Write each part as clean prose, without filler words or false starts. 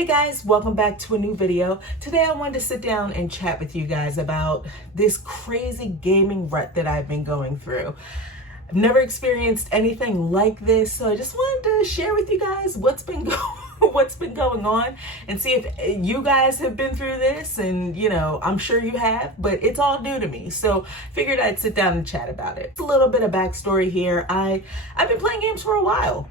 Hey guys, welcome back to a new video. Today I wanted to sit down and chat with you guys about this crazy gaming rut that I've been going through. I've never experienced anything like this, so I just wanted to share with you guys what's been going on and see if you guys have been through this. And I'm sure you have, but it's all new to me, so figured I'd sit down and chat about it. It's a little bit of backstory here. I've been playing games for a while.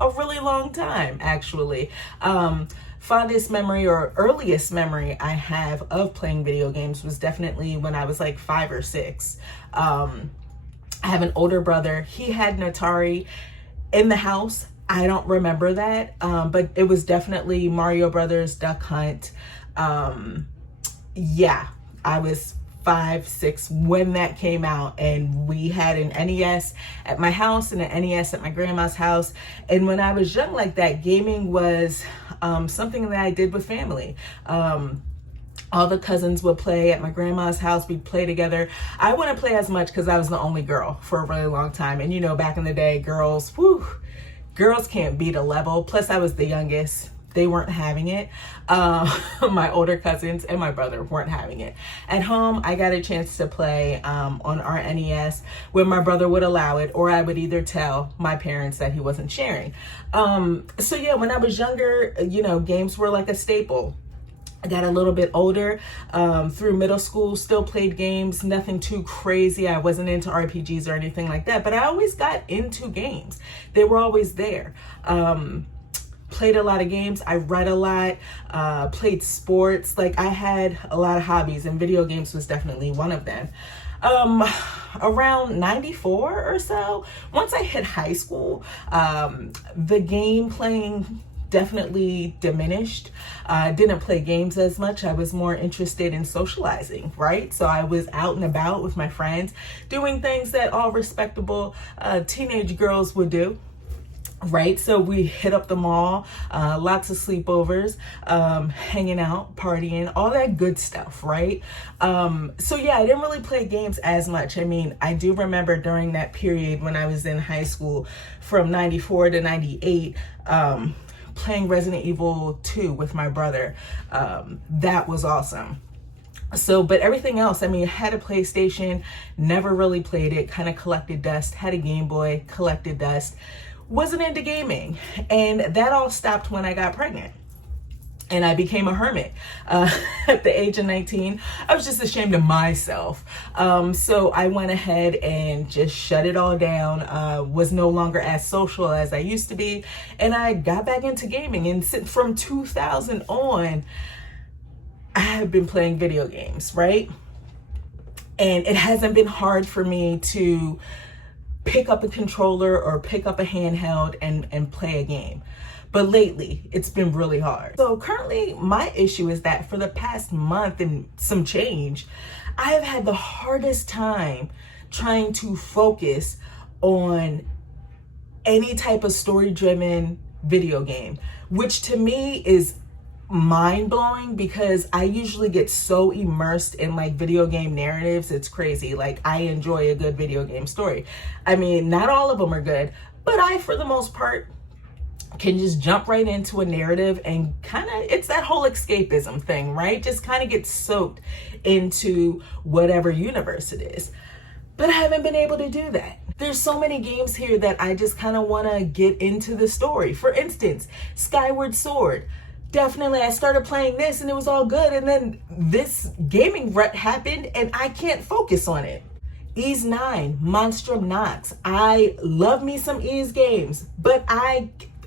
A really long time, actually. Fondest memory or earliest memory I have of playing video games was definitely when I was like 5 or 6. I have an older brother. He had an Atari in the house. I don't remember that, but it was definitely Mario Brothers, Duck Hunt. Yeah, I was 5, 6 when that came out, and we had an NES at my house and an NES at my grandma's house. And when I was young like that, gaming was something that I did with family. All the cousins would play at my grandma's house. We'd play together. I wouldn't play as much because I was the only girl for a really long time. And back in the day, girls can't beat a level. Plus I was the youngest. They weren't having it. My older cousins and my brother weren't having it. At home, I got a chance to play on our NES when my brother would allow it, or I would either tell my parents that he wasn't sharing. So yeah, when I was younger, games were like a staple. I got a little bit older, through middle school, still played games, nothing too crazy. I wasn't into RPGs or anything like that, but I always got into games. They were always there. Played a lot of games. I read a lot, played sports. Like, I had a lot of hobbies, and video games was definitely one of them. Around 94 or so, once I hit high school, the game playing definitely diminished. I didn't play games as much. I was more interested in socializing, right? So I was out and about with my friends, doing things that all respectable teenage girls would do. Right, so we hit up the mall, lots of sleepovers, hanging out, partying, all that good stuff, right? So yeah, I didn't really play games as much. I mean, I do remember during that period when I was in high school, from 94 to 98, playing Resident Evil 2 with my brother. That was awesome. So, but everything else, I mean, had a PlayStation, never really played it, kind of collected dust, had a Game Boy, collected dust. Wasn't into gaming, and that all stopped when I got pregnant and I became a hermit at the age of 19. I was just ashamed of myself, so I went ahead and just shut it all down. Was no longer as social as I used to be, and I got back into gaming. And from 2000 on, I have been playing video games, right? And it hasn't been hard for me to pick up a controller or pick up a handheld and play a game. But lately, it's been really hard. So currently, my issue is that for the past month and some change, I have had the hardest time trying to focus on any type of story-driven video game, which to me is mind-blowing because I usually get so immersed in like video game narratives. It's crazy. Like, I enjoy a good video game story. I mean, not all of them are good, but I, for the most part, can just jump right into a narrative and it's that whole escapism thing, right? Just kind of get soaked into whatever universe it is. But I haven't been able to do that. There's so many games here that I just kind of want to get into the story. For instance, Skyward Sword. Definitely, I started playing this and it was all good, and then this gaming rut happened and I can't focus on it. Ys 9, Monstrum Nox. I love me some Ys games, but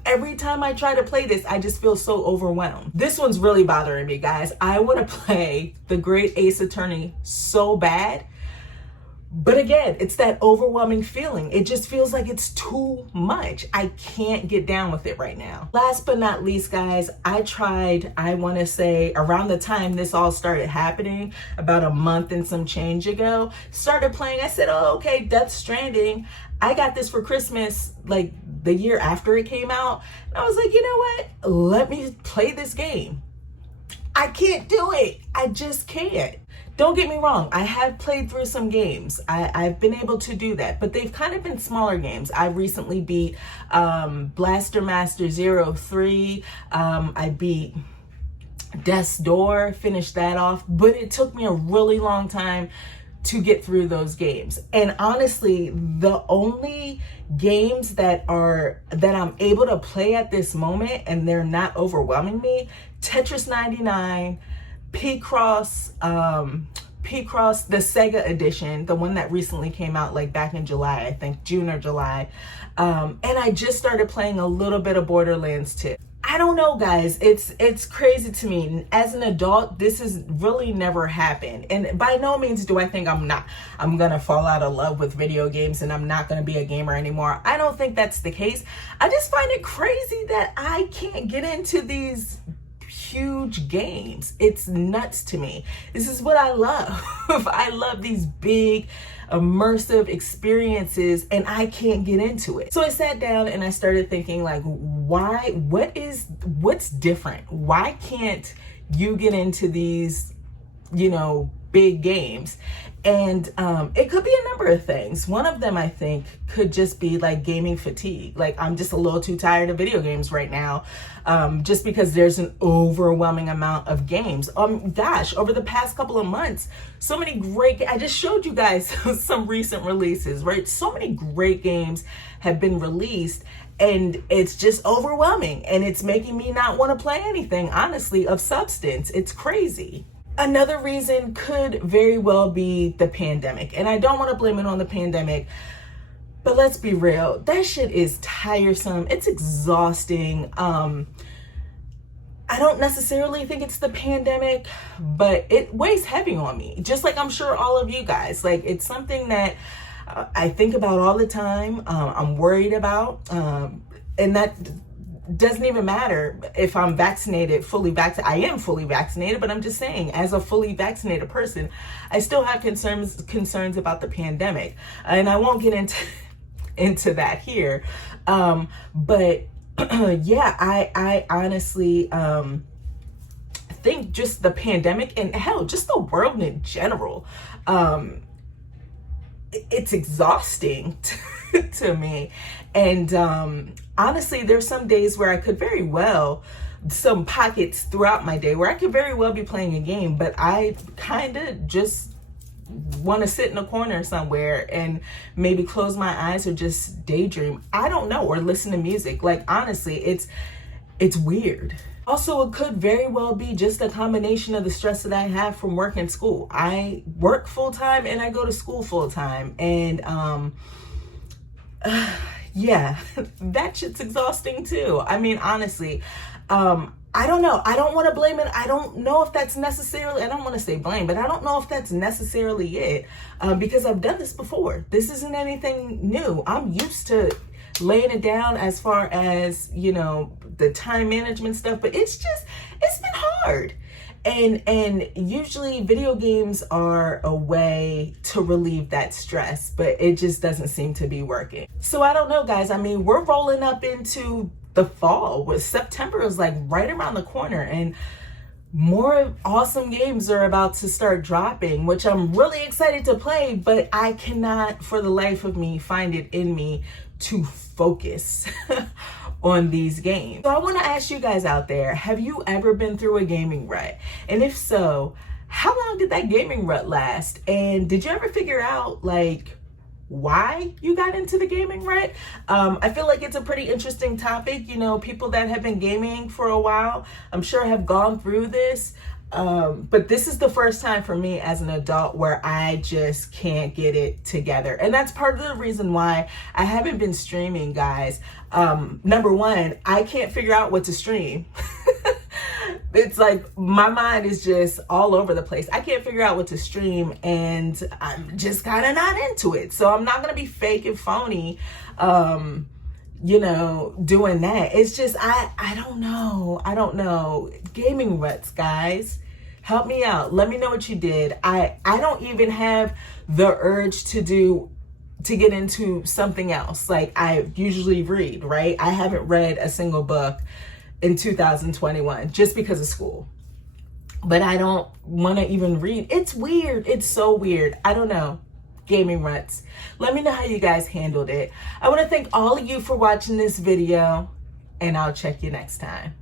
every time I try to play this, I just feel so overwhelmed. This one's really bothering me, guys. I want to play The Great Ace Attorney so bad. But again, it's that overwhelming feeling. It just feels like it's too much. I can't get down with it right now. Last but not least, guys, I want to say around the time this all started happening, about a month and some change ago, started playing. I said, oh, okay, Death Stranding. I got this for Christmas, like the year after it came out. And I was like, you know what? Let me play this game. I can't do it. I just can't. Don't get me wrong, I have played through some games. I've been able to do that, but they've kind of been smaller games. I recently beat Blaster Master 03. I beat Death's Door, finished that off, but it took me a really long time to get through those games. And honestly, the only games that I'm able to play at this moment and they're not overwhelming me, Tetris 99, Picross, the Sega edition, the one that recently came out like back in July, I think June or July. And I just started playing a little bit of Borderlands 2. I don't know, guys. It's crazy to me. As an adult, this has really never happened. And by no means do I think I'm gonna fall out of love with video games and I'm not gonna be a gamer anymore. I don't think that's the case. I just find it crazy that I can't get into these huge games. It's nuts to me. This is what I love. I love these big immersive experiences and I can't get into it. So I sat down and I started thinking like, what's different? Why can't you get into these, big games? And it could be a number of things. One of them, I think, could just be like gaming fatigue. Like, I'm just a little too tired of video games right now, just because there's an overwhelming amount of games. Gosh, over the past couple of months, so many great, I just showed you guys some recent releases, right? So many great games have been released and it's just overwhelming and it's making me not want to play anything, honestly, of substance. It's crazy. Another reason could very well be the pandemic. And I don't want to blame it on the pandemic, but let's be real. That shit is tiresome. It's exhausting. I don't necessarily think it's the pandemic, but it weighs heavy on me. Just like I'm sure all of you guys. Like, it's something that I think about all the time. I'm worried about. And that doesn't even matter if I'm vaccinated, I am fully vaccinated, but I'm just saying, as a fully vaccinated person, I still have concerns about the pandemic. And I won't get into that here. But yeah, I honestly think just the pandemic and hell, just the world in general, it's exhausting to me. And honestly, there's some days where I could very well, some pockets throughout my day where I could very well be playing a game, but I kind of just want to sit in a corner somewhere and maybe close my eyes or just daydream. I don't know, or listen to music. Like, honestly, it's weird. Also, it could very well be just a combination of the stress that I have from work and school. I work full time and I go to school full time. And yeah, that shit's exhausting too. I mean, honestly, I don't know. I don't want to blame it. I don't know if that's necessarily, I don't want to say blame, but I don't know if that's necessarily it, because I've done this before. This isn't anything new. I'm used to laying it down as far as, the time management stuff, but it's been hard. And usually video games are a way to relieve that stress, but it just doesn't seem to be working. So I don't know, guys. I mean, we're rolling up into the fall, with September is like right around the corner, and more awesome games are about to start dropping, which I'm really excited to play, but I cannot for the life of me find it in me to focus on these games. So I want to ask you guys out there, have you ever been through a gaming rut? And if so, how long did that gaming rut last? And did you ever figure out like why you got into the gaming rut? I feel like it's a pretty interesting topic. People that have been gaming for a while, I'm sure have gone through this. But this is the first time for me as an adult where I just can't get it together. And that's part of the reason why I haven't been streaming, guys. Number one, I can't figure out what to stream. It's like my mind is just all over the place. I can't figure out what to stream and I'm just kind of not into it. So I'm not going to be fake and phony, doing that. It's just, I don't know. Gaming ruts, guys. Help me out. Let me know what you did. I don't even have the urge to get into something else. Like I usually read, right? I haven't read a single book in 2021 just because of school. but I don't want to even read. It's weird. It's so weird. I don't know. Gaming ruts. Let me know how you guys handled it. I want to thank all of you for watching this video, and I'll check you next time.